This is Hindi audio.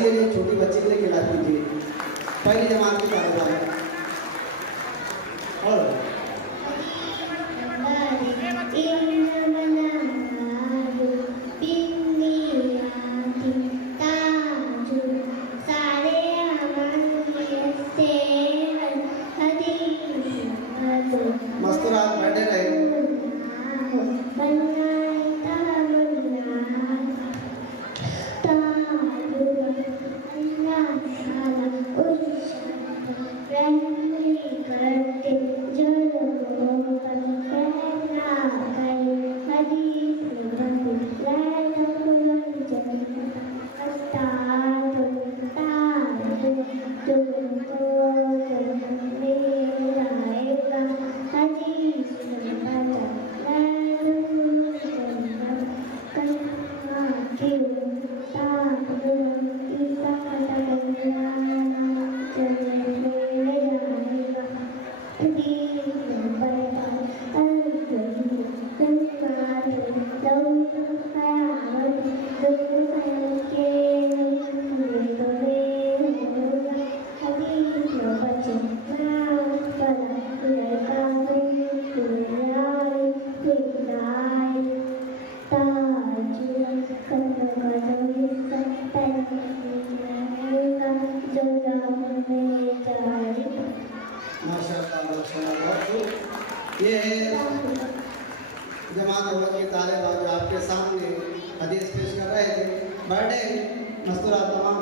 बच्ची के लिए, छोटी बच्ची के लिए खिला दीजिए, पहली जमात की तारीफ है। और मस्तूरात बैठे रहे। ये है जमात अव्वल के तालिब आपके सामने हदीस पेश कर रहे थे। बर्थडे मस्तूरात तमाम